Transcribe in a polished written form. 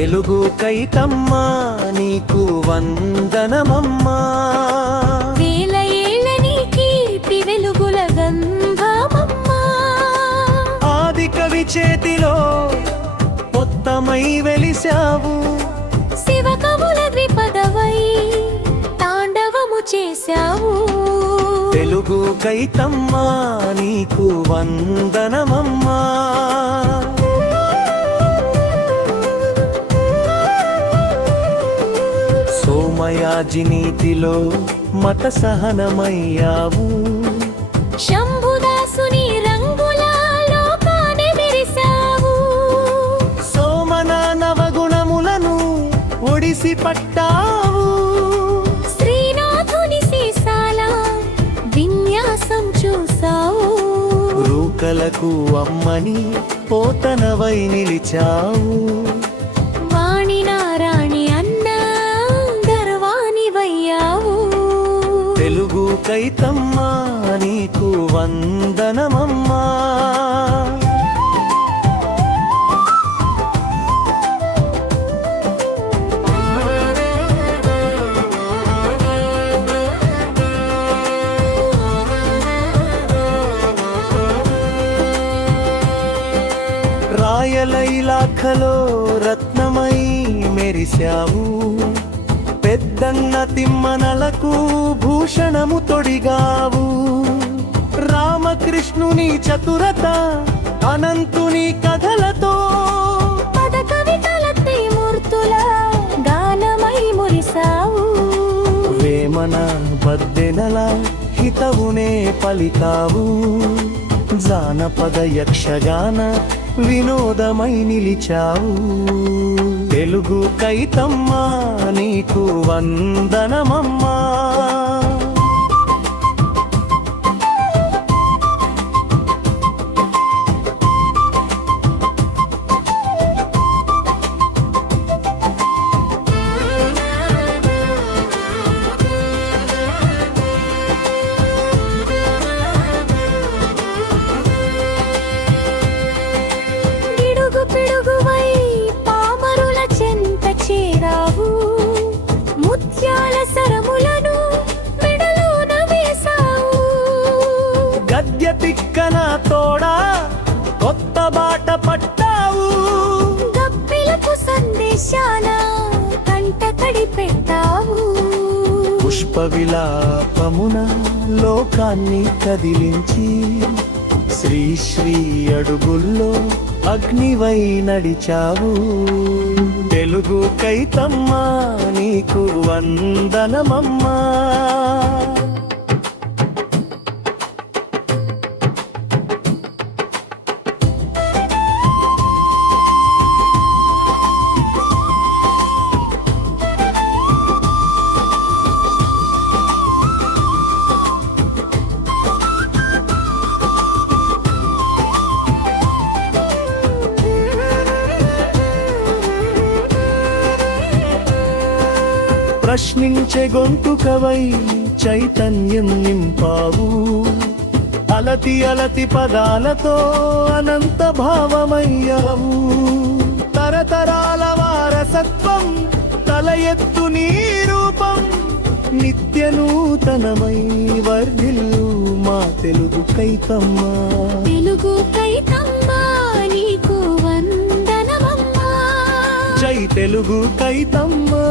తెలుగు కైతమ్మా నీకు వందనమమ్మా. వేల ఏళ్ళ నీ కీర్తి వెలుగుల గంధమమ్మా. ఆది కవి చేతిలో మొత్తమై వెలిశావు. శివ కవుల ద్విపదవై తాండవము చేశావు. తెలుగు కైతమ్మా నీకు వందనమమ్మా. సోమయాజినీతిలో మత సహనమయ్యావు. శంభుదాసుని రంగుల లోకాన్ని మెరిశావు. సోమన నవగుణములను ఒడిసి పట్టావు. శ్రీనాథుని సీసాల విన్యాసం చూసావు. రూకలకు అమ్మని పోతనవై నిలిచావు. వాణి నారాణి అన్న గర్వానివయ్యావు. తెలుగు కైతమ్మా నీకు వందనమమ్మా. రాయలైలాఖలో రత్నమై మెరిశావు. పెద్దన్న తిమ్మనలకు భూషణము తొడిగావు. రామకృష్ణుని చతురత అనంతుని కథలతో పద కవితల త్రిమూర్తుల గానమై మురిసావు. వేమన బద్దెనల హితవునే పలికావు. జానపద యక్షగాన వినోదమై నిలిచావు. తెలుగు కైతమ్మా నీకు వందనమమ్మా. పిడుగు పిడుగువై పామరుల చెంత చేరావు. ముత్యాల సరములను మెడలోన వేశావు. గద్య తిక్కన తోడా కొత్త బాట పట్టావు. గప్పిలకు సందేశాన కంట కడి పెట్టావు. పుష్ప విలాపమున లోకాన్ని కదిలించి శ్రీ అడుగుల్లో అగ్నివై నడిచావు. తెలుగు కైతమ్మా నీకు వందనమమ్మా. ప్రశ్నించే గొంతుకవై చైతన్యం నింపావు. అలతి అలతి పదాలతో అనంత భావమయ్యావు. తరతరాల వారసత్వం తల ఎత్తు నీ రూపం. నిత్య నూతనమై వర్ధిల్లు మా తెలుగు కైతమ్మా. తెలుగు కైతమ్మా నీకు వందనమమ్మా. జై తెలుగు కైతమ్మా.